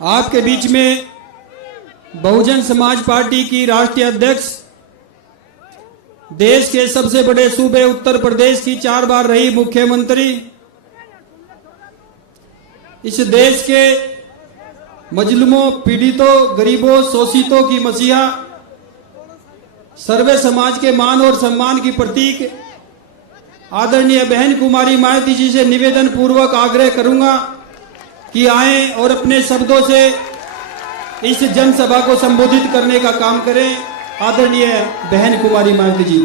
आपके बीच में बहुजन समाज पार्टी की राष्ट्रीय अध्यक्ष, देश के सबसे बड़े सूबे उत्तर प्रदेश की 4 बार रही मुख्यमंत्री, इस देश के मजलूमों, पीड़ितों, गरीबों, शोषितों की मसीहा, सर्वे समाज के मान और सम्मान की प्रतीक आदरणीय बहन कुमारी मायावती जी से निवेदन पूर्वक आग्रह करूंगा कि आएं और अपने शब्दों से इस जनसभा को संबोधित करने का काम करें। आदरणीय बहन कुमारी मायावती जी।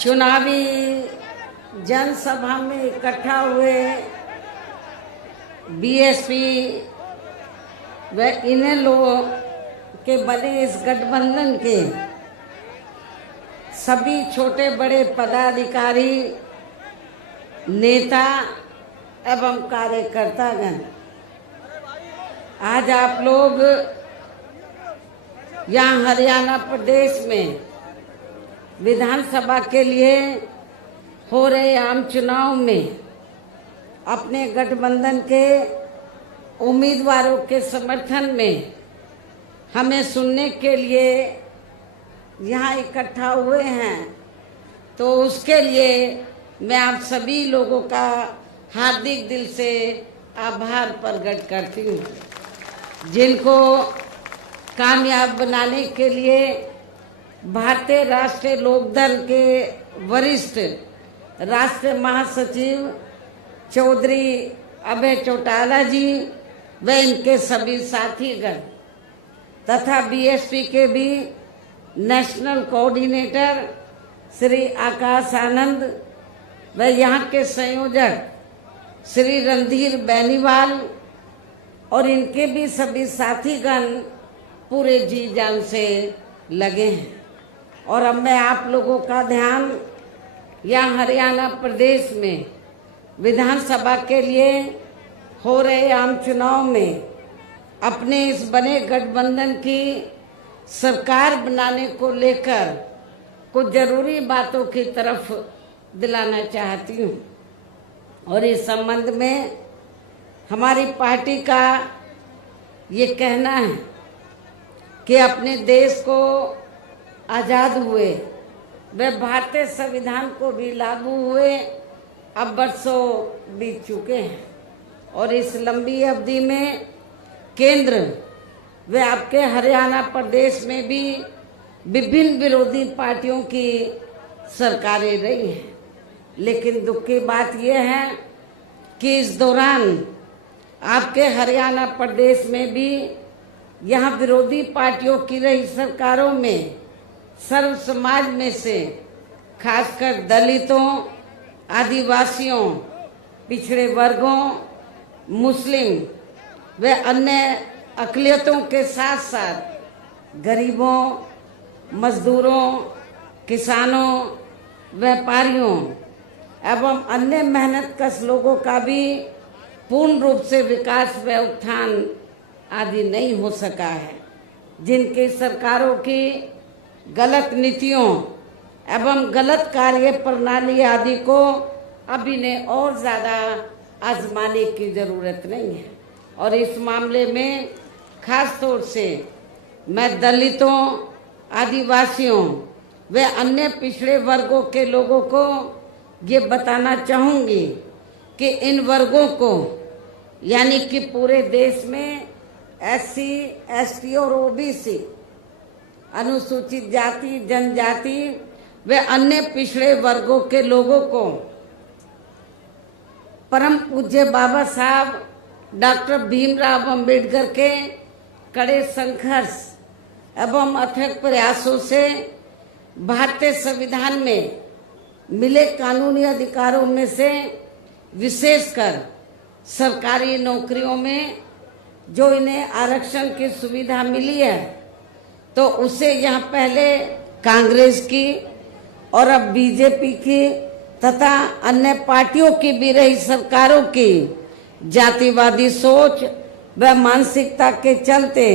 चुनावी जनसभा में इकट्ठा हुए बीएसपी व इन्हें लोगों के बने इस गठबंधन के सभी छोटे बड़े पदाधिकारी, नेता एवं कार्यकर्तागण, आज आप लोग यहाँ हरियाणा प्रदेश में विधानसभा के लिए हो रहे आम चुनाव में अपने गठबंधन के उम्मीदवारों के समर्थन में हमें सुनने के लिए यहाँ इकट्ठा हुए हैं, तो उसके लिए मैं आप सभी लोगों का हार्दिक दिल से आभार प्रकट करती हूँ, जिनको कामयाब बनाने के लिए भारतीय राष्ट्रीय लोकदल के वरिष्ठ राष्ट्रीय महासचिव चौधरी अभय चौटाला जी व इनके सभी साथीगण तथा बीएसपी के भी नेशनल कोऑर्डिनेटर श्री आकाश आनंद व यहाँ के संयोजक श्री रणधीर बेनीवाल और इनके भी सभी साथीगण पूरे जी जान से लगे हैं। और अब मैं आप लोगों का ध्यान यहाँ हरियाणा प्रदेश में विधानसभा के लिए हो रहे आम चुनाव में अपने इस बने गठबंधन की सरकार बनाने को लेकर कुछ जरूरी बातों की तरफ दिलाना चाहती हूँ। और इस संबंध में हमारी पार्टी का ये कहना है कि अपने देश को आज़ाद हुए व भारतीय संविधान को भी लागू हुए अब वर्षों बीत चुके हैं, और इस लंबी अवधि में केंद्र व आपके हरियाणा प्रदेश में भी विभिन्न विरोधी पार्टियों की सरकारें रही हैं। लेकिन दुख की बात यह है कि इस दौरान आपके हरियाणा प्रदेश में भी यहाँ विरोधी पार्टियों की रही सरकारों में सर्व समाज में से खासकर दलितों, आदिवासियों, पिछड़े वर्गों, मुस्लिम व अन्य अक़लियतों के साथ साथ गरीबों, मजदूरों, किसानों, व्यापारियों एवं अन्य मेहनतकश लोगों का भी पूर्ण रूप से विकास व उत्थान आदि नहीं हो सका है, जिनकी सरकारों की गलत नीतियों एवं गलत कार्य प्रणाली आदि को अभी ने और ज़्यादा आजमाने की ज़रूरत नहीं है। और इस मामले में खास तौर से मैं दलितों, आदिवासियों व अन्य पिछड़े वर्गों के लोगों को ये बताना चाहूँगी कि इन वर्गों को यानी कि पूरे देश में एससी, एसटी और ओबीसी, अनुसूचित जाति, जनजाति व अन्य पिछड़े वर्गों के लोगों को परम पूज्य बाबा साहब डॉक्टर भीमराव अंबेडकर के कड़े संघर्ष एवं अथक प्रयासों से भारतीय संविधान में मिले कानूनी अधिकारों में से विशेषकर सरकारी नौकरियों में जो इन्हें आरक्षण की सुविधा मिली है, तो उसे यहाँ पहले कांग्रेस की और अब बीजेपी की तथा अन्य पार्टियों की भी रही सरकारों की जातिवादी सोच व मानसिकता के चलते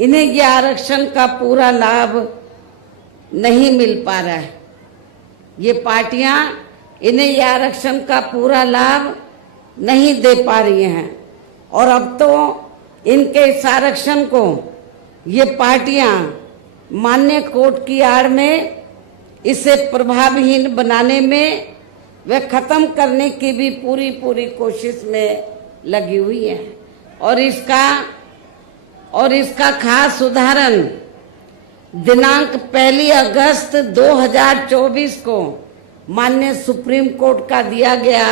इन्हें यह आरक्षण का पूरा लाभ नहीं मिल पा रहा है। ये पार्टियां इन्हें यह आरक्षण का पूरा लाभ नहीं दे पा रही हैं और अब तो इनके इस आरक्षण को ये पार्टियां मान्य कोर्ट की आड़ में इसे प्रभावहीन बनाने में व खत्म करने की भी पूरी कोशिश में लगी हुई है। और इसका खास उदाहरण दिनांक 1 अगस्त 2024 को माननीय सुप्रीम कोर्ट का दिया गया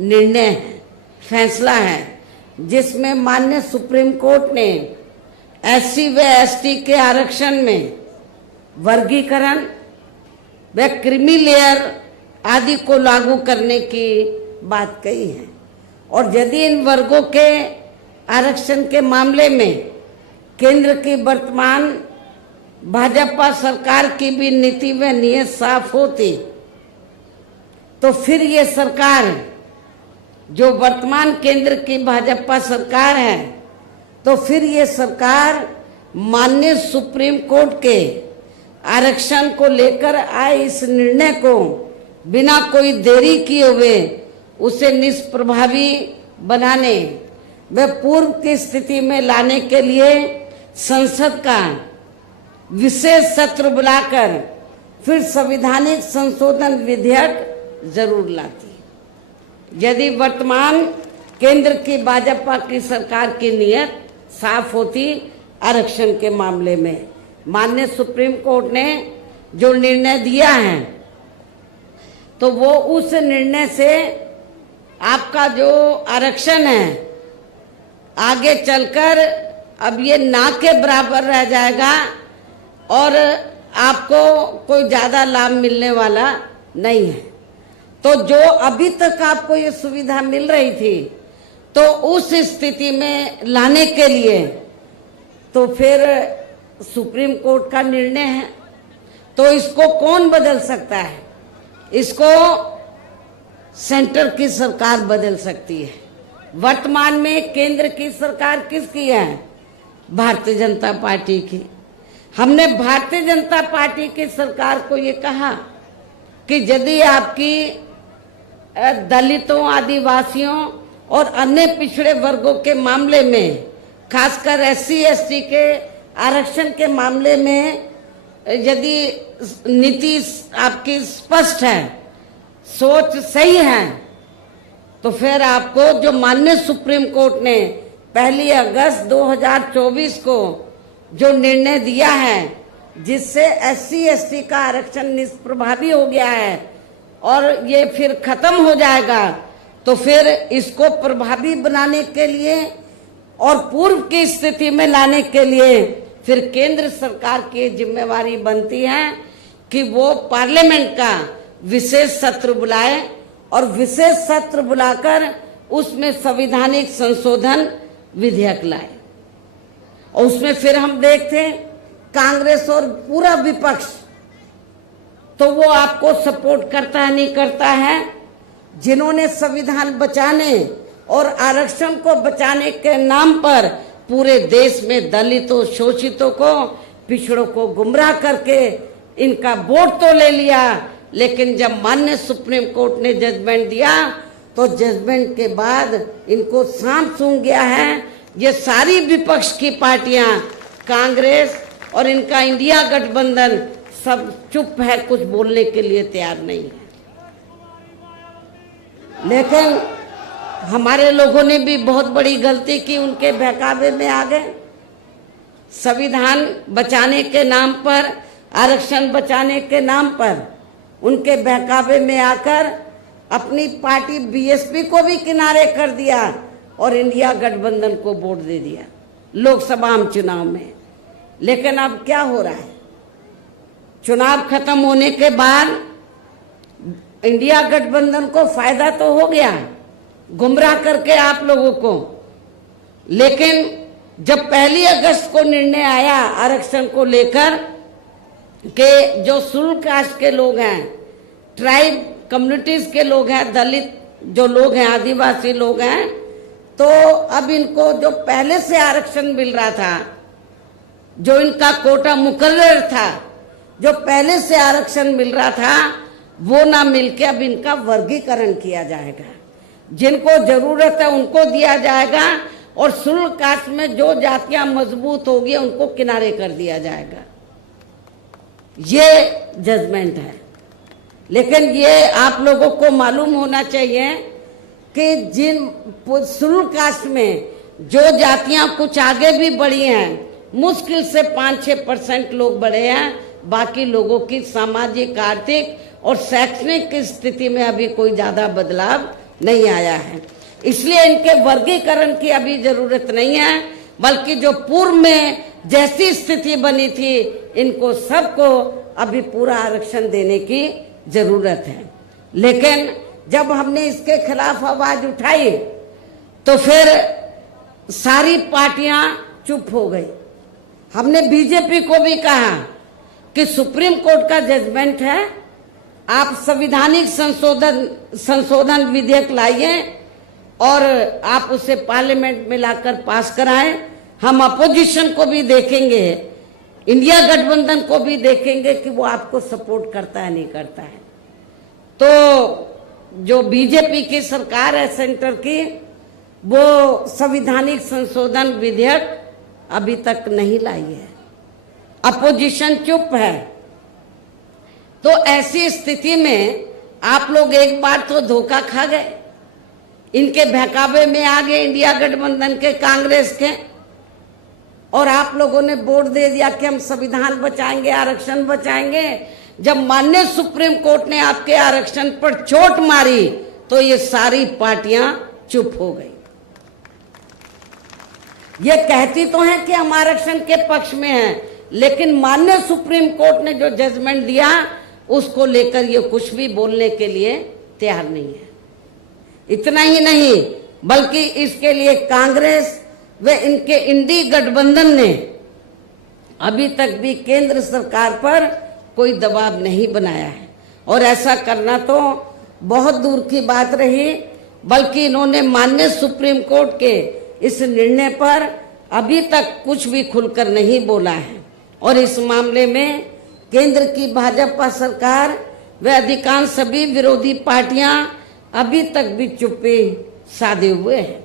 निर्णय है, फैसला है, जिसमें माननीय सुप्रीम कोर्ट ने SC व ST के आरक्षण में वर्गीकरण व क्रीमी लेयर आदि को लागू करने की बात कही है। और यदि इन वर्गों के आरक्षण के मामले में केंद्र की वर्तमान भाजपा सरकार की भी नीति व नीयत साफ होती तो फिर ये सरकार, जो वर्तमान केंद्र की भाजपा सरकार है, तो फिर ये सरकार माननीय सुप्रीम कोर्ट के आरक्षण को लेकर आए इस निर्णय को बिना कोई देरी किए हुए उसे निष्प्रभावी बनाने व पूर्व की स्थिति में लाने के लिए संसद का विशेष सत्र बुलाकर फिर संवैधानिक संशोधन विधेयक जरूर लाती। यदि वर्तमान केंद्र की भाजपा की सरकार की नीयत साफ होती आरक्षण के मामले में, माननीय सुप्रीम कोर्ट ने जो निर्णय दिया है तो वो उस निर्णय से आपका जो आरक्षण है आगे चलकर अब ये ना के बराबर रह जाएगा और आपको कोई ज्यादा लाभ मिलने वाला नहीं है। तो जो अभी तक आपको ये सुविधा मिल रही थी तो उस स्थिति में लाने के लिए तो फिर सुप्रीम कोर्ट का निर्णय है, तो इसको कौन बदल सकता है? इसको सेंटर की सरकार बदल सकती है। वर्तमान में केंद्र की सरकार किसकी है? भारतीय जनता पार्टी की। हमने भारतीय जनता पार्टी की सरकार को ये कहा कि यदि आपकी दलितों, आदिवासियों और अन्य पिछड़े वर्गों के मामले में, खासकर SC ST के आरक्षण के मामले में यदि नीति आपकी स्पष्ट है, सोच सही है, तो फिर आपको जो माननीय सुप्रीम कोर्ट ने 1 अगस्त 2024 को जो निर्णय दिया है, जिससे SC ST का आरक्षण निष्प्रभावी हो गया है और ये फिर खत्म हो जाएगा, तो फिर इसको प्रभावी बनाने के लिए और पूर्व की स्थिति में लाने के लिए फिर केंद्र सरकार की जिम्मेवारी बनती है कि वो पार्लियामेंट का विशेष सत्र बुलाए और विशेष सत्र बुलाकर उसमें संवैधानिक संशोधन विधेयक लाए। और उसमें फिर हम देखते हैं कांग्रेस और पूरा विपक्ष तो वो आपको सपोर्ट करता है नहीं करता है। जिन्होंने संविधान बचाने और आरक्षण को बचाने के नाम पर पूरे देश में दलितों, शोषितों को, पिछड़ों को गुमराह करके इनका वोट तो ले लिया, लेकिन जब माननीय सुप्रीम कोर्ट ने जजमेंट दिया तो जजमेंट के बाद इनको सांप सूंघ गया है। ये सारी विपक्ष की पार्टियां, कांग्रेस और इनका इंडिया गठबंधन सब चुप है, कुछ बोलने के लिए तैयार नहीं है। लेकिन हमारे लोगों ने भी बहुत बड़ी गलती की, उनके बहकावे में आ गए। संविधान बचाने के नाम पर, आरक्षण बचाने के नाम पर उनके बहकावे में आकर अपनी पार्टी BSP को भी किनारे कर दिया और इंडिया गठबंधन को वोट दे दिया लोकसभा चुनाव में। लेकिन अब क्या हो रहा है? चुनाव खत्म होने के बाद इंडिया गठबंधन को फायदा तो हो गया गुमराह करके आप लोगों को, लेकिन जब 1 अगस्त को निर्णय आया आरक्षण को लेकर कि जो शेड्यूल कास्ट के लोग हैं, ट्राइब कम्युनिटीज के लोग हैं, दलित जो लोग हैं, आदिवासी लोग हैं, तो अब इनको जो पहले से आरक्षण मिल रहा था, जो इनका कोटा मुकर्रर था, जो पहले से आरक्षण मिल रहा था, वो ना मिलके अब इनका वर्गीकरण किया जाएगा। जिनको जरूरत है उनको दिया जाएगा और शेड्यूल कास्ट में जो जातियां मजबूत होगी उनको किनारे कर दिया जाएगा। ये जजमेंट है। लेकिन ये आप लोगों को मालूम होना चाहिए कि जिन शेड्यूल कास्ट में जो जातियां कुछ आगे भी बढ़ी हैं, मुश्किल से 5-6% लोग बढ़े हैं, बाकी लोगों की सामाजिक, आर्थिक और शैक्षणिक स्थिति में अभी कोई ज्यादा बदलाव नहीं आया है। इसलिए इनके वर्गीकरण की अभी जरूरत नहीं है, बल्कि जो पूर्व में जैसी स्थिति बनी थी, इनको सबको अभी पूरा आरक्षण देने की जरूरत है। लेकिन जब हमने इसके खिलाफ आवाज उठाई तो फिर सारी पार्टियां चुप हो गई। हमने बीजेपी को भी कहा कि सुप्रीम कोर्ट का जजमेंट है, आप संविधानिक संशोधन विधेयक लाइए और आप उसे पार्लियामेंट में लाकर पास कराएं। हम अपोजिशन को भी देखेंगे, इंडिया गठबंधन को भी देखेंगे कि वो आपको सपोर्ट करता है नहीं करता है। तो जो बीजेपी की सरकार है सेंटर की, वो संविधानिक संशोधन विधेयक अभी तक नहीं लाई है, अपोजिशन चुप है। तो ऐसी स्थिति में आप लोग एक बार तो धोखा खा गए, इनके बहकावे में आ गए इंडिया गठबंधन के, कांग्रेस के, और आप लोगों ने वोट दे दिया कि हम संविधान बचाएंगे, आरक्षण बचाएंगे। जब माननीय सुप्रीम कोर्ट ने आपके आरक्षण पर चोट मारी तो ये सारी पार्टियां चुप हो गई। ये कहती तो हैं कि हम आरक्षण के पक्ष में हैं, लेकिन माननीय सुप्रीम कोर्ट ने जो जजमेंट दिया उसको लेकर ये कुछ भी बोलने के लिए तैयार नहीं है। इतना ही नहीं, बल्कि इसके लिए कांग्रेस व इनके इंडी गठबंधन ने अभी तक भी केंद्र सरकार पर कोई दबाव नहीं बनाया है, और ऐसा करना तो बहुत दूर की बात रही, बल्कि इन्होंने माननीय सुप्रीम कोर्ट के इस निर्णय पर अभी तक कुछ भी खुलकर नहीं बोला है। और इस मामले में केंद्र की भाजपा सरकार व अधिकांश सभी विरोधी पार्टियां अभी तक भी चुप्पी साधे हुए हैं।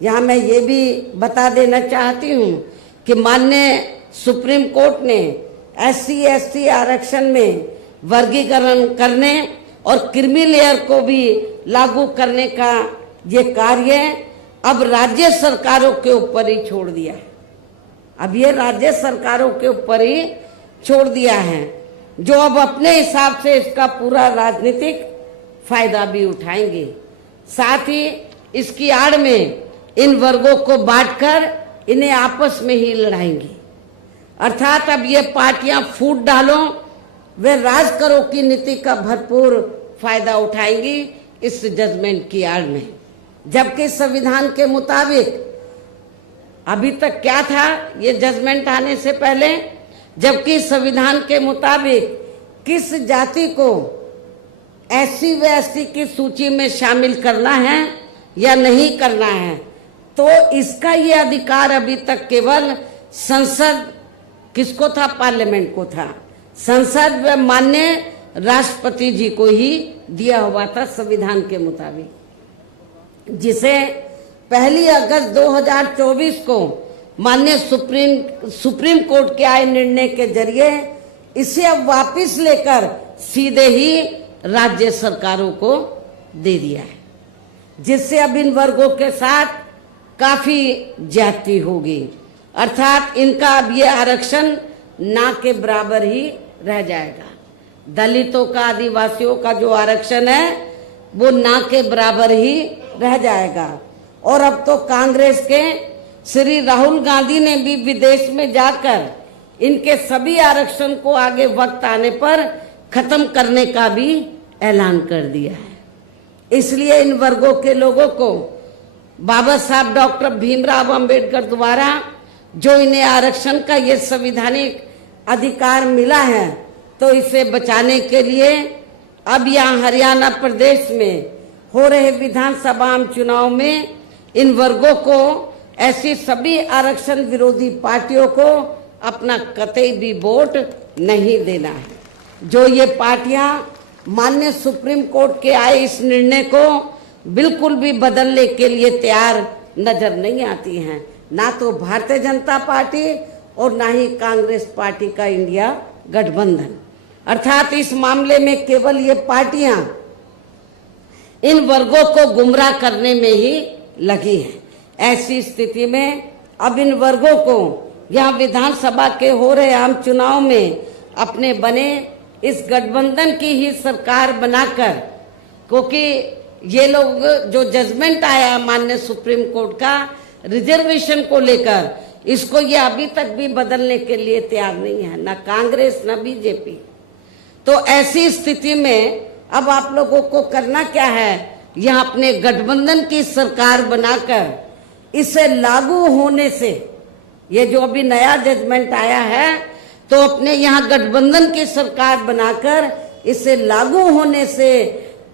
यहाँ मैं ये भी बता देना चाहती हूँ कि माननीय सुप्रीम कोर्ट ने SC/ST आरक्षण में वर्गीकरण करने और क्रीमी लेयर को भी लागू करने का ये कार्य अब राज्य सरकारों के ऊपर ही छोड़ दिया है। अब ये राज्य सरकारों के ऊपर ही छोड़ दिया है, जो अब अपने हिसाब से इसका पूरा राजनीतिक फायदा भी उठाएंगे। साथ ही इसकी आड़ में इन वर्गों को बांटकर इन्हें आपस में ही लड़ाएंगे। अर्थात अब ये पार्टियां फूट डालो वे राज करो की नीति का भरपूर फायदा उठाएंगी इस जजमेंट की आड़ में। जबकि संविधान के मुताबिक अभी तक क्या था ये जजमेंट आने से पहले, जबकि संविधान के मुताबिक किस जाति को SC व ST की सूची में शामिल करना है या नहीं करना है, तो इसका ये अधिकार अभी तक केवल संसद, किसको था, पार्लियामेंट को था, संसद व माननीय राष्ट्रपति जी को ही दिया हुआ था संविधान के मुताबिक, जिसे 1 अगस्त 2024 को माननीय सुप्रीम कोर्ट के आए निर्णय के जरिए इसे अब वापस लेकर सीधे ही राज्य सरकारों को दे दिया है, जिससे अब इन वर्गों के साथ काफी ज्यादती होगी। अर्थात इनका अब ये आरक्षण ना के बराबर ही रह जाएगा। दलितों का, आदिवासियों का जो आरक्षण है वो ना के बराबर ही रह जाएगा। और अब तो कांग्रेस के श्री राहुल गांधी ने भी विदेश में जाकर इनके सभी आरक्षण को आगे वक्त आने पर खत्म करने का भी ऐलान कर दिया है। इसलिए इन वर्गों के लोगों को बाबा साहब डॉक्टर भीमराव अंबेडकर द्वारा जो इन्हें आरक्षण का ये संवैधानिक अधिकार मिला है, तो इसे बचाने के लिए अब यहाँ हरियाणा प्रदेश में हो रहे विधानसभा चुनाव में इन वर्गों को, ऐसी सभी आरक्षण विरोधी पार्टियों को अपना कतई भी वोट नहीं देना है। जो ये पार्टियां माननीय सुप्रीम कोर्ट के आए इस निर्णय को बिल्कुल भी बदलने के लिए तैयार नजर नहीं आती हैं, ना तो भारतीय जनता पार्टी और ना ही कांग्रेस पार्टी का इंडिया गठबंधन। अर्थात इस मामले में केवल ये पार्टियां इन वर्गों को गुमराह करने में ही लगी हैं। ऐसी स्थिति में अब इन वर्गों को यहाँ विधानसभा के हो रहे आम चुनाव में अपने बने इस गठबंधन की ही सरकार बनाकर, क्योंकि ये लोग जो जजमेंट आया माननीय सुप्रीम कोर्ट का रिजर्वेशन को लेकर, इसको ये अभी तक भी बदलने के लिए तैयार नहीं है, ना कांग्रेस ना बीजेपी। तो ऐसी स्थिति में अब आप लोगों को करना क्या है, यहाँ अपने गठबंधन की सरकार बनाकर इसे लागू होने से, ये जो अभी नया जजमेंट आया है, तो अपने यहाँ गठबंधन की सरकार बनाकर इसे लागू होने से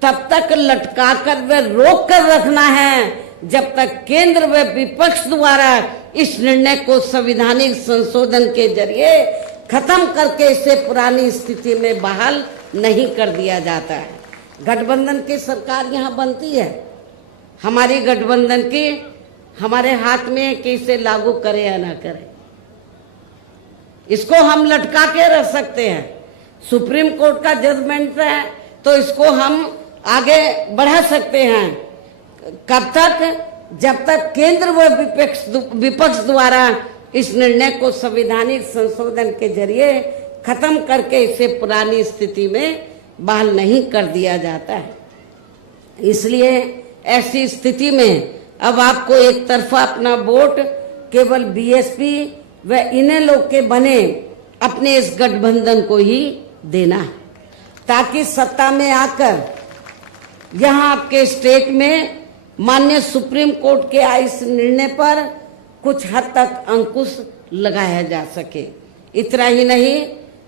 तब तक लटका कर व रोक कर रखना है जब तक केंद्र व विपक्ष द्वारा इस निर्णय को संवैधानिक संशोधन के जरिए खत्म करके इसे पुरानी स्थिति में बहाल नहीं कर दिया जाता है। गठबंधन की सरकार यहाँ बनती है, हमारी गठबंधन की हमारे हाथ में है कि इसे लागू करें या ना करें। इसको हम लटका के रख सकते हैं, सुप्रीम कोर्ट का जजमेंट है तो इसको हम आगे बढ़ा सकते हैं। कब तक? जब तक केंद्र व विपक्ष द्वारा इस निर्णय को संवैधानिक संशोधन के जरिए खत्म करके इसे पुरानी स्थिति में बहाल नहीं कर दिया जाता है। इसलिए ऐसी स्थिति में अब आपको एक तरफा अपना वोट केवल बीएसपी व इन्हें लोग के बने अपने इस गठबंधन को ही देना है, ताकि सत्ता में आकर यहाँ आपके स्टेट में माननीय सुप्रीम कोर्ट के आए इस निर्णय पर कुछ हद तक अंकुश लगाया जा सके। इतना ही नहीं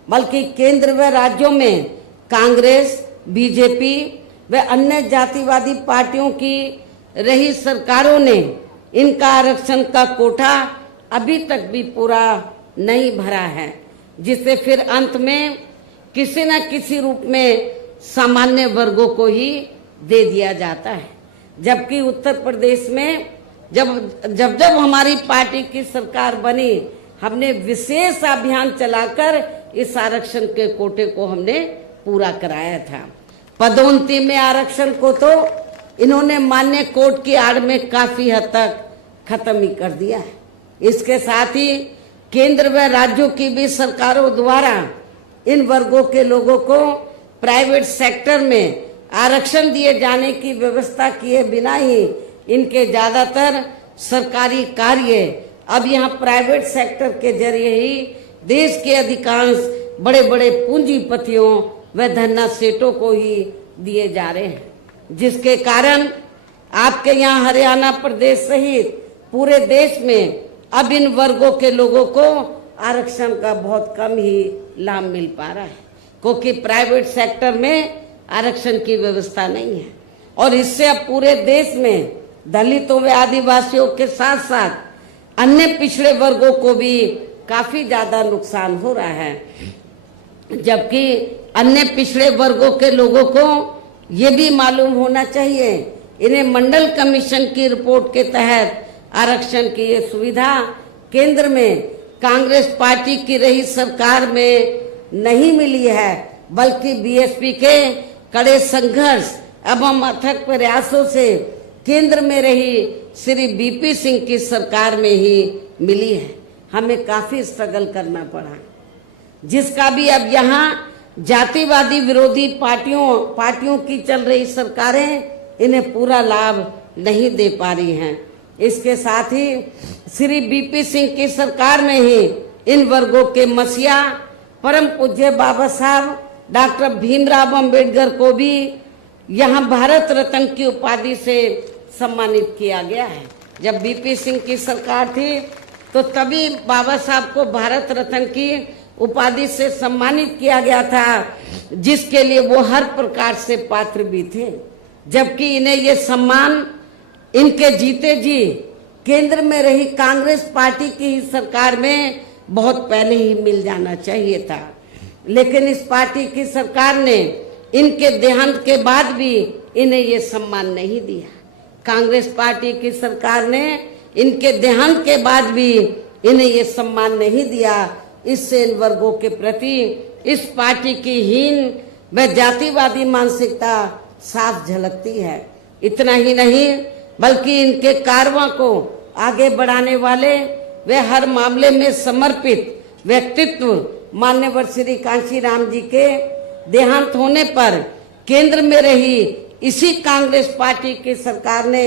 बल्कि केंद्र व राज्यों में कांग्रेस, बीजेपी व अन्य जातिवादी पार्टियों की रही सरकारों ने इनका आरक्षण का कोटा अभी तक भी पूरा नहीं भरा है, जिससे फिर अंत में किसी न किसी रूप में सामान्य वर्गों को ही दे दिया जाता है। जबकि उत्तर प्रदेश में जब हमारी पार्टी की सरकार बनी, हमने विशेष अभियान चलाकर इस आरक्षण के कोटे को हमने पूरा कराया था। पदोन्नति में आरक्षण को तो इन्होंने मान्य कोर्ट की आड़ में काफी हद तक खत्म ही कर दिया है। इसके साथ ही केंद्र व राज्यों की भी सरकारों द्वारा इन वर्गों के लोगों को प्राइवेट सेक्टर में आरक्षण दिए जाने की व्यवस्था किए बिना ही इनके ज्यादातर सरकारी कार्य अब यहाँ प्राइवेट सेक्टर के जरिए ही देश के अधिकांश बड़े बड़े पूंजीपतियों व धन्ना सेठों को ही दिए जा रहे हैं, जिसके कारण आपके यहाँ हरियाणा प्रदेश सहित पूरे देश में अब इन वर्गों के लोगों को आरक्षण का बहुत कम ही लाभ मिल पा रहा है, क्योंकि प्राइवेट सेक्टर में आरक्षण की व्यवस्था नहीं है। और इससे अब पूरे देश में दलितों व आदिवासियों के साथ साथ अन्य पिछड़े वर्गों को भी काफी ज्यादा नुकसान हो रहा है। जबकि अन्य पिछड़े वर्गों के लोगों को ये भी मालूम होना चाहिए, इन्हें मंडल कमीशन की रिपोर्ट के तहत आरक्षण की ये सुविधा केंद्र में कांग्रेस पार्टी की रही सरकार में नहीं मिली है, बल्कि बीएसपी के कड़े संघर्ष एवं अथक प्रयासों से केंद्र में रही श्री बीपी सिंह की सरकार में ही मिली है। हमें काफी स्ट्रगल करना पड़ा, जिसका भी अब यहाँ जातिवादी विरोधी पार्टियों की चल रही सरकारें इन्हें पूरा लाभ नहीं दे पा रही हैं। इसके साथ ही श्री बीपी सिंह की सरकार में ही इन वर्गों के मसीहा परम पूज्य बाबा साहब डॉक्टर भीमराव अंबेडकर को भी यहाँ भारत रत्न की उपाधि से सम्मानित किया गया है। जब बीपी सिंह की सरकार थी तो तभी बाबा साहब को भारत रत्न की उपाधि से सम्मानित किया गया था, जिसके लिए वो हर प्रकार से पात्र भी थे, जबकि इन्हें ये सम्मान इनके जीते जी केंद्र में रही कांग्रेस पार्टी की ही सरकार में बहुत पहले ही मिल जाना चाहिए था। लेकिन इस पार्टी की सरकार ने इनके देहांत के बाद भी इन्हें ये सम्मान नहीं दिया। कांग्रेस पार्टी की सरकार ने इनके देहांत के बाद भी इन्हें ये सम्मान नहीं दिया। इससे इन वर्गों के प्रति इस पार्टी की हीन व जातिवादी मानसिकता साफ झलकती है। इतना ही नहीं बल्कि इनके कारवां को आगे बढ़ाने वाले वे हर मामले में समर्पित व्यक्तित्व मान्यवर श्री कांशीराम जी के देहांत होने पर केंद्र में रही इसी कांग्रेस पार्टी की सरकार ने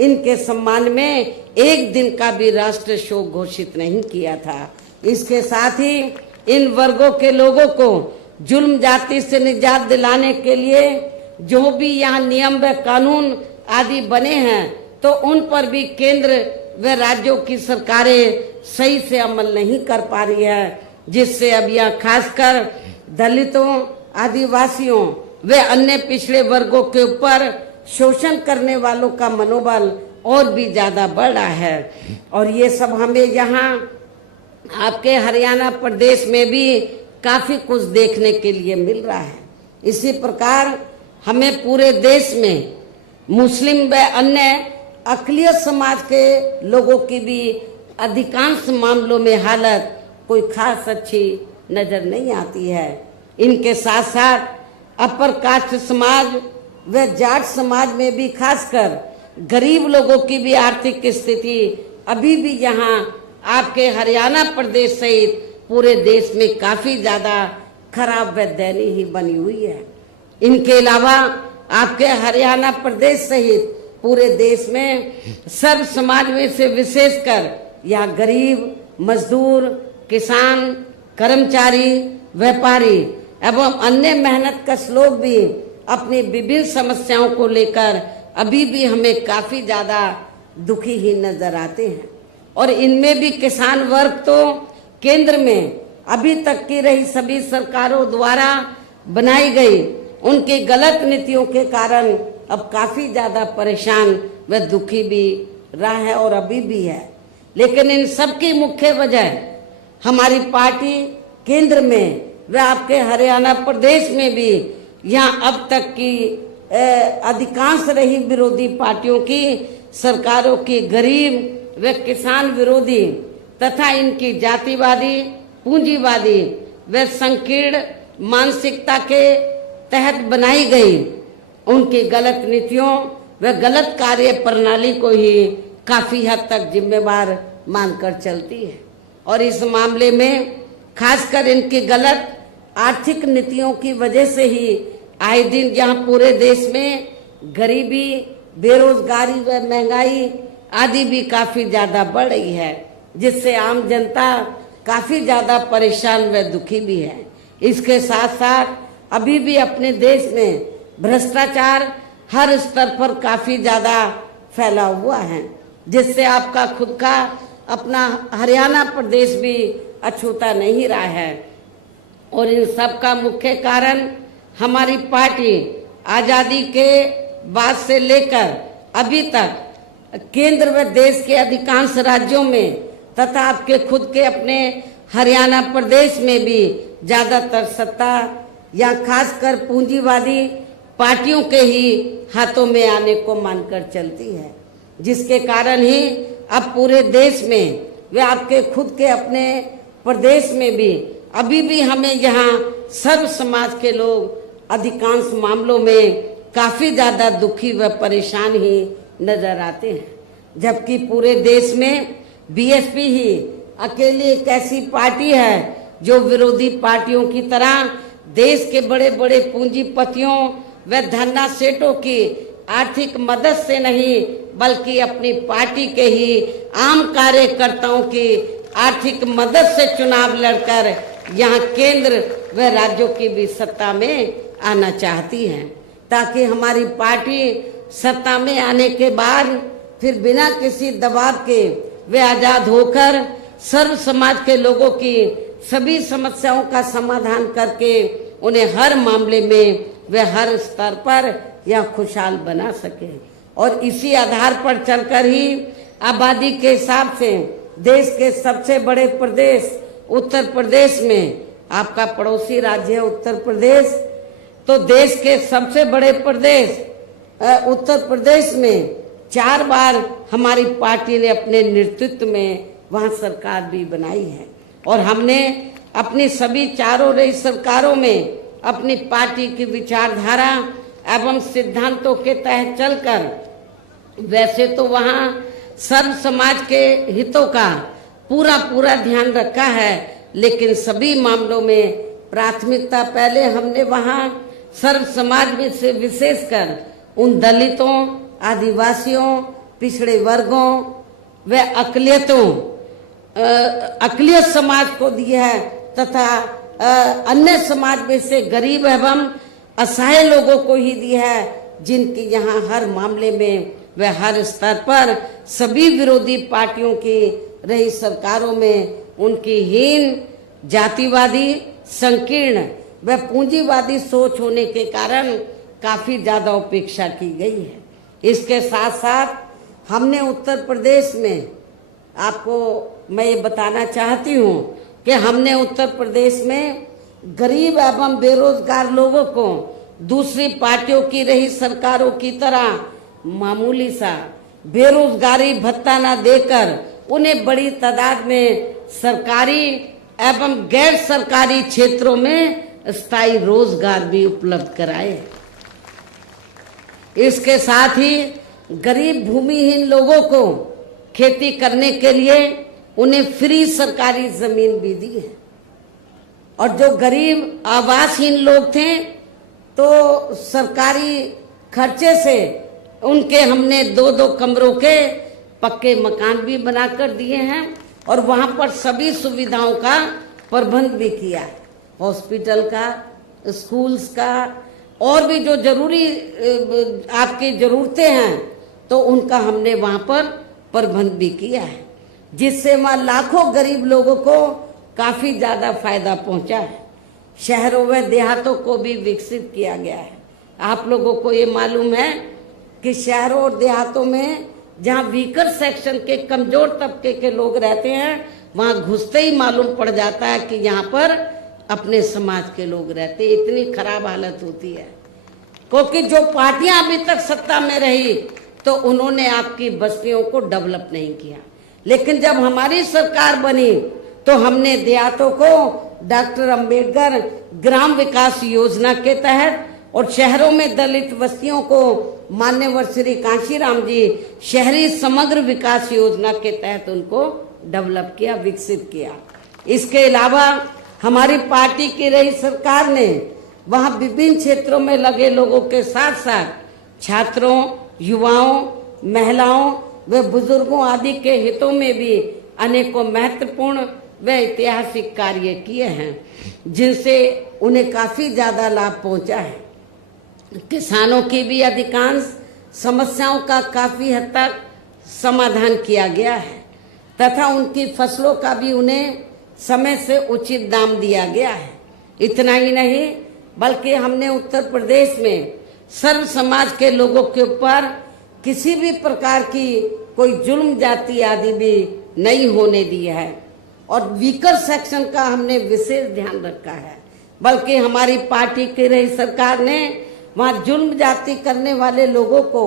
इनके सम्मान में एक दिन का भी राष्ट्रीय शोक घोषित नहीं किया था। इसके साथ ही इन वर्गों के लोगों को जुल्म जाति से निजात दिलाने के लिए जो भी यहाँ नियम व कानून आदि बने हैं, तो उन पर भी केंद्र व राज्यों की सरकारें सही से अमल नहीं कर पा रही है, जिससे अब यह खासकर दलितों, आदिवासियों व अन्य पिछड़े वर्गों के ऊपर शोषण करने वालों का मनोबल और भी ज्यादा बढ़ रहा है। और ये सब हमें यहाँ आपके हरियाणा प्रदेश में भी काफी कुछ देखने के लिए मिल रहा है। इसी प्रकार हमें पूरे देश में मुस्लिम व अन्य अक़लियत समाज के लोगों की भी अधिकांश मामलों में हालत कोई खास अच्छी नजर नहीं आती है। इनके साथ साथ अपर कास्ट समाज व जाट समाज में भी खासकर गरीब लोगों की भी आर्थिक स्थिति अभी भी यहाँ आपके हरियाणा प्रदेश सहित पूरे देश में काफी ज्यादा खराब व दयनीय ही बनी हुई है। इनके अलावा आपके हरियाणा प्रदेश सहित पूरे देश में सर्व समाज में से विशेषकर यहाँ गरीब, मजदूर, किसान, कर्मचारी, व्यापारी एवं अन्य मेहनत कश लोग भी अपनी विभिन्न समस्याओं को लेकर अभी भी हमें काफी ज्यादा दुखी ही नजर आते हैं। और इनमें भी किसान वर्ग तो केंद्र में अभी तक की रही सभी सरकारों द्वारा बनाई गई उनकी गलत नीतियों के कारण अब काफी ज्यादा परेशान व दुखी भी रहा है और अभी भी है। लेकिन इन सब की मुख्य वजह हमारी पार्टी केंद्र में व आपके हरियाणा प्रदेश में भी यहाँ अब तक की अधिकांश रही विरोधी पार्टियों की सरकारों की गरीब व किसान विरोधी तथा इनकी जातिवादी, पूंजीवादी व संकीर्ण मानसिकता के तहत बनाई गई उनकी गलत नीतियों व गलत कार्य प्रणाली को ही काफी हद तक जिम्मेवार मानकर चलती है। और इस मामले में खासकर इनकी गलत आर्थिक नीतियों की वजह से ही आए दिन यहाँ पूरे देश में गरीबी, बेरोजगारी व महंगाई आदि भी काफी ज्यादा बढ़ रही है, जिससे आम जनता काफी ज्यादा परेशान व दुखी भी है। इसके साथ साथ अभी भी अपने देश में भ्रष्टाचार हर स्तर पर काफी ज्यादा फैला हुआ है, जिससे आपका खुद का अपना हरियाणा प्रदेश भी अछूता नहीं रहा है। और इन सब का मुख्य कारण हमारी पार्टी आजादी के बाद से लेकर अभी तक केंद्र व देश के अधिकांश राज्यों में तथा आपके खुद के अपने हरियाणा प्रदेश में भी ज्यादातर सत्ता या खासकर पूंजीवादी पार्टियों के ही हाथों में आने को मानकर चलती है, जिसके कारण ही अब पूरे देश में वे आपके खुद के अपने प्रदेश में भी अभी भी हमें यहाँ सर्व समाज के लोग अधिकांश मामलों में काफी ज्यादा दुखी व परेशान ही नजर आते हैं। जबकि पूरे देश में बीएसपी ही अकेली एक ऐसी पार्टी है जो विरोधी पार्टियों की तरह देश के बड़े बड़े पूंजीपतियों व धन्ना सेठों की आर्थिक मदद से नहीं बल्कि अपनी पार्टी के ही आम कार्यकर्ताओं की आर्थिक मदद से चुनाव लड़कर यहाँ केंद्र व राज्यों की भी सत्ता में आना चाहती है, ताकि हमारी पार्टी सत्ता में आने के बाद फिर बिना किसी दबाव के वे आजाद होकर सर्व समाज के लोगों की सभी समस्याओं का समाधान करके उन्हें हर मामले में वे हर स्तर पर यह खुशहाल बना सके। और इसी आधार पर चलकर ही आबादी के हिसाब से देश के सबसे बड़े प्रदेश उत्तर प्रदेश में, आपका पड़ोसी राज्य है उत्तर प्रदेश, तो देश के सबसे बड़े प्रदेश उत्तर प्रदेश में 4 बार हमारी पार्टी ने अपने नेतृत्व में वहां सरकार भी बनाई है। और हमने अपनी सभी चारों रही सरकारों में अपनी पार्टी की विचारधारा एवं सिद्धांतों के तहत चलकर, वैसे तो वहां सर्व समाज के हितों का पूरा ध्यान रखा है, लेकिन सभी मामलों में प्राथमिकता पहले हमने वहां सर्व समाज में से विशेषकर उन दलितों, आदिवासियों, पिछड़े वर्गों व अकलियत समाज को दिया है तथा अन्य समाज में से गरीब एवं असहाय लोगों को ही दिया है, जिनकी यहाँ हर मामले में व हर स्तर पर सभी विरोधी पार्टियों की रही सरकारों में उनकी हीन, जातिवादी, संकीर्ण व पूंजीवादी सोच होने के कारण काफी ज्यादा उपेक्षा की गई है। इसके साथ साथ हमने उत्तर प्रदेश में, आपको मैं ये बताना चाहती हूँ कि हमने उत्तर प्रदेश में गरीब एवं बेरोजगार लोगों को दूसरी पार्टियों की रही सरकारों की तरह मामूली सा बेरोजगारी भत्ता न देकर उन्हें बड़ी तादाद में सरकारी एवं गैर सरकारी क्षेत्रों में स्थायी रोजगार भी उपलब्ध कराए। इसके साथ ही गरीब भूमिहीन लोगों को खेती करने के लिए उन्हें फ्री सरकारी जमीन भी दी है। और जो गरीब आवासहीन लोग थे तो सरकारी खर्चे से उनके हमने 2-2 कमरों के पक्के मकान भी बनाकर दिए हैं और वहां पर सभी सुविधाओं का प्रबंध भी किया, हॉस्पिटल का, स्कूल्स का, और भी जो जरूरी आपकी जरूरतें हैं तो उनका हमने वहां पर प्रबंध भी किया है, जिससे वहां लाखों गरीब लोगों को काफी ज्यादा फायदा पहुंचा है। शहरों व देहातों को भी विकसित किया गया है। आप लोगों को ये मालूम है कि शहरों और देहातों में जहाँ वीकर सेक्शन के कमजोर तबके के लोग रहते हैं, वहां घुसते ही मालूम पड़ जाता है कि यहाँ पर अपने समाज के लोग रहते। इतनी खराब हालत होती है, क्योंकि जो पार्टियां अभी तक सत्ता में रही तो उन्होंने आपकी बस्तियों को डेवलप नहीं किया, लेकिन जब हमारी सरकार बनी तो हमने देहातों को डॉक्टर अंबेडकर ग्राम विकास योजना के तहत और शहरों में दलित बस्तियों को मान्यवर श्री कांशीराम जी शहरी समग्र विकास योजना के तहत उनको डेवलप किया, विकसित किया। इसके अलावा हमारी पार्टी की रही सरकार ने वहां विभिन्न क्षेत्रों में लगे लोगों के साथ साथ छात्रों, युवाओं, महिलाओं व बुजुर्गों आदि के हितों में भी अनेकों महत्वपूर्ण व ऐतिहासिक कार्य किए हैं, जिनसे उन्हें काफी ज्यादा लाभ पहुंचा है। किसानों की भी अधिकांश समस्याओं का काफी हद तक समाधान किया गया है तथा उनकी फसलों का भी उन्हें समय से उचित दाम दिया गया है। इतना ही नहीं, बल्कि हमने उत्तर प्रदेश में सर्व समाज के लोगों के ऊपर किसी भी प्रकार की कोई जुल्म जाति आदि भी नहीं होने दी है और वीकर सेक्शन का हमने विशेष ध्यान रखा है। बल्कि हमारी पार्टी की रही सरकार ने वहां जुल्म जाति करने वाले लोगों को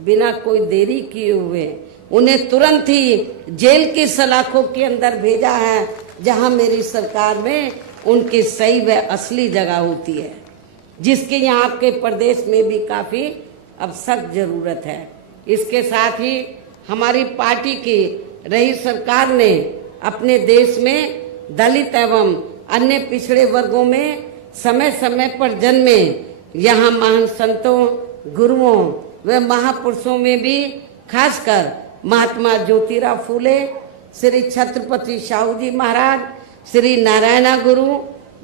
बिना कोई देरी किए हुए उन्हें तुरंत ही जेल की सलाखों के अंदर भेजा है, जहां मेरी सरकार में उनकी सही व असली जगह होती है, जिसकी यहाँ आपके प्रदेश में भी काफी अब सख्त जरूरत है। इसके साथ ही हमारी पार्टी की रही सरकार ने अपने देश में दलित एवं अन्य पिछड़े वर्गों में समय समय पर जन्मे यहाँ महान संतों, गुरुओं व महापुरुषों में भी खासकर महात्मा ज्योतिराव फूले, श्री छत्रपति शाहू जी महाराज, श्री नारायणा गुरु,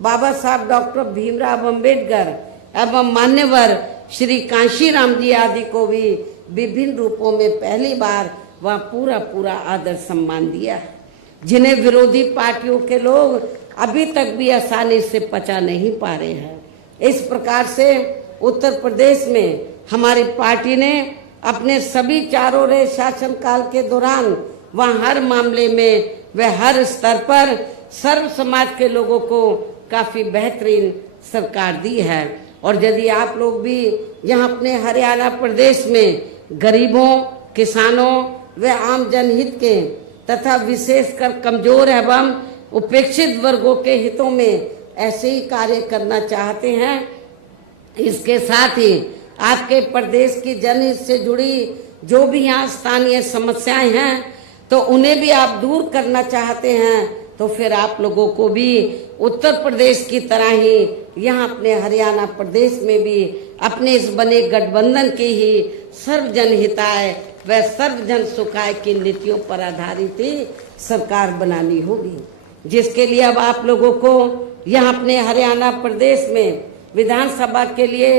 बाबा साहब डॉक्टर भीमराव अंबेडकर एवं मान्यवर श्री कांशीराम जी आदि को भी विभिन्न रूपों में पहली बार वह पूरा आदर सम्मान दिया है, जिन्हें विरोधी पार्टियों के लोग अभी तक भी आसानी से पचा नहीं पा रहे हैं। इस प्रकार से उत्तर प्रदेश में हमारी पार्टी ने अपने सभी चारों रहे शासनकाल के दौरान वहाँ हर मामले में व हर स्तर पर सर्व समाज के लोगों को काफी बेहतरीन सरकार दी है। और यदि आप लोग भी यहाँ अपने हरियाणा प्रदेश में गरीबों, किसानों व आम जनहित के तथा विशेषकर कमजोर एवं उपेक्षित वर्गों के हितों में ऐसे ही कार्य करना चाहते हैं, इसके साथ ही आपके प्रदेश की जनहित से जुड़ी जो भी यहाँ स्थानीय समस्याएं हैं तो उन्हें भी आप दूर करना चाहते हैं, तो फिर आप लोगों को भी उत्तर प्रदेश की तरह ही यहाँ अपने हरियाणा प्रदेश में भी अपने इस बने गठबंधन की ही सर्वजन हिताय व सर्वजन सुखाय की नीतियों पर आधारित ही सरकार बनानी होगी, जिसके लिए अब आप लोगों को यहाँ अपने हरियाणा प्रदेश में विधानसभा के लिए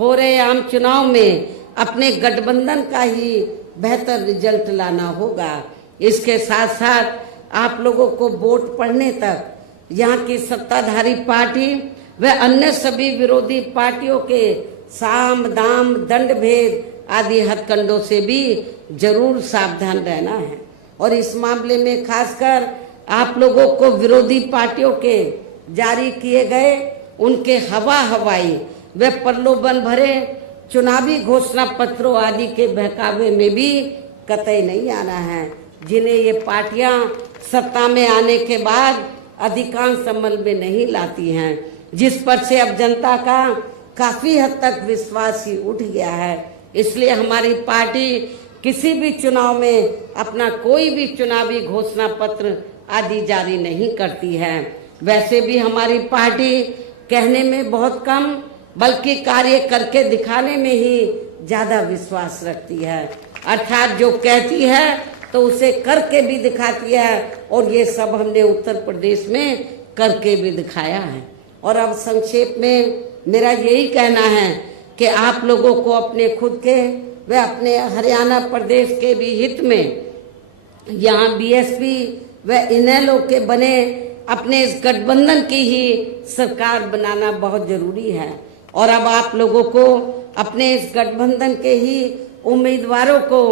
हो रहे आम चुनाव में अपने गठबंधन का ही बेहतर रिजल्ट लाना होगा। इसके साथ साथ आप लोगों को वोट पड़ने तक यहाँ की सत्ताधारी पार्टी व अन्य सभी विरोधी पार्टियों के साम दाम दंड भेद आदि हथकंडों से भी जरूर सावधान रहना है। और इस मामले में खासकर आप लोगों को विरोधी पार्टियों के जारी किए गए उनके हवाई व प्रलोभन भरे चुनावी घोषणा पत्रों आदि के बहकावे में भी कतई नहीं आना है, जिन्हें ये पार्टियां सत्ता में आने के बाद अधिकांश अमल में नहीं लाती हैं, जिस पर से अब जनता का काफी हद तक विश्वास ही उठ गया है। इसलिए हमारी पार्टी किसी भी चुनाव में अपना कोई भी चुनावी घोषणा पत्र आदि जारी नहीं करती है। वैसे भी हमारी पार्टी कहने में बहुत कम बल्कि कार्य करके दिखाने में ही ज्यादा विश्वास रखती है, अर्थात जो कहती है तो उसे करके भी दिखाती है, और ये सब हमने उत्तर प्रदेश में करके भी दिखाया है। और अब संक्षेप में मेरा यही कहना है कि आप लोगों को अपने खुद के व अपने हरियाणा प्रदेश के भी हित में यहाँ बीएसपी व इनेलो के बने अपने इस गठबंधन की ही सरकार बनाना बहुत जरूरी है। और अब आप लोगों को अपने इस गठबंधन के ही उम्मीदवारों को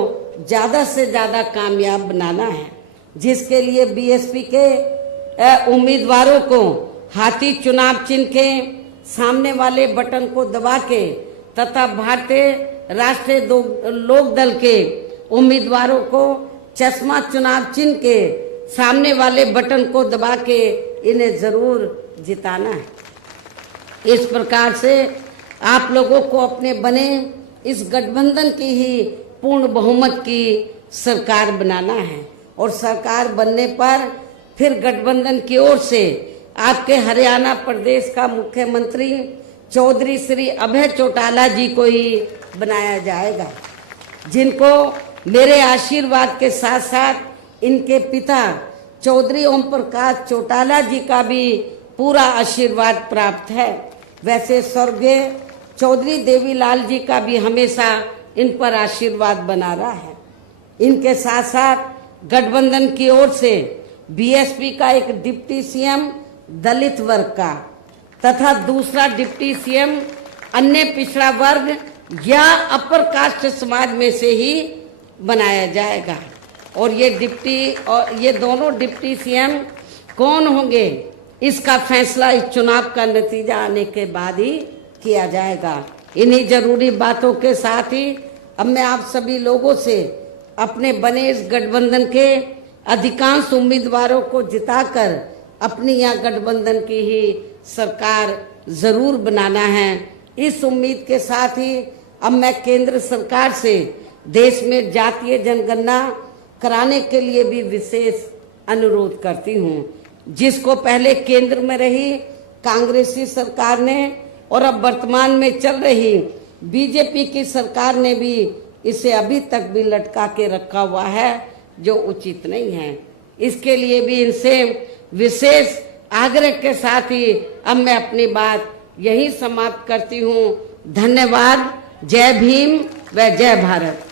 ज्यादा से ज्यादा कामयाब बनाना है, जिसके लिए बीएसपी के उम्मीदवारों को हाथी चुनाव चिन्ह के सामने वाले बटन को दबा के तथा भारतीय राष्ट्रीय लोक दल के उम्मीदवारों को चश्मा चुनाव चिन्ह के सामने वाले बटन को दबा के इन्हें जरूर जिताना है। इस प्रकार से आप लोगों को अपने बने इस गठबंधन की ही पूर्ण बहुमत की सरकार बनाना है, और सरकार बनने पर फिर गठबंधन की ओर से आपके हरियाणा प्रदेश का मुख्यमंत्री चौधरी श्री अभय चौटाला जी को ही बनाया जाएगा, जिनको मेरे आशीर्वाद के साथ साथ इनके पिता चौधरी ओम प्रकाश चौटाला जी का भी पूरा आशीर्वाद प्राप्त है। वैसे स्वर्गीय चौधरी देवीलाल जी का भी हमेशा इन पर आशीर्वाद बना रहा है। इनके साथ साथ गठबंधन की ओर से बीएसपी का एक डिप्टी सीएम दलित वर्ग का तथा दूसरा डिप्टी सीएम अन्य पिछड़ा वर्ग या अपर कास्ट समाज में से ही बनाया जाएगा। और ये दोनों डिप्टी सीएम कौन होंगे इसका फैसला इस चुनाव का नतीजा आने के बाद ही किया जाएगा। इन्हीं जरूरी बातों के साथ ही अब मैं आप सभी लोगों से अपने बने इस गठबंधन के अधिकांश उम्मीदवारों को जिताकर अपनी यह गठबंधन की ही सरकार जरूर बनाना है। इस उम्मीद के साथ ही अब मैं केंद्र सरकार से देश में जातीय जनगणना कराने के लिए भी विशेष अनुरोध करती हूँ, जिसको पहले केंद्र में रही कांग्रेसी सरकार ने और अब वर्तमान में चल रही बीजेपी की सरकार ने भी इसे अभी तक भी लटका के रखा हुआ है, जो उचित नहीं है। इसके लिए भी इनसे विशेष आग्रह के साथ ही अब मैं अपनी बात यही समाप्त करती हूँ। धन्यवाद। जय भीम व जय भारत।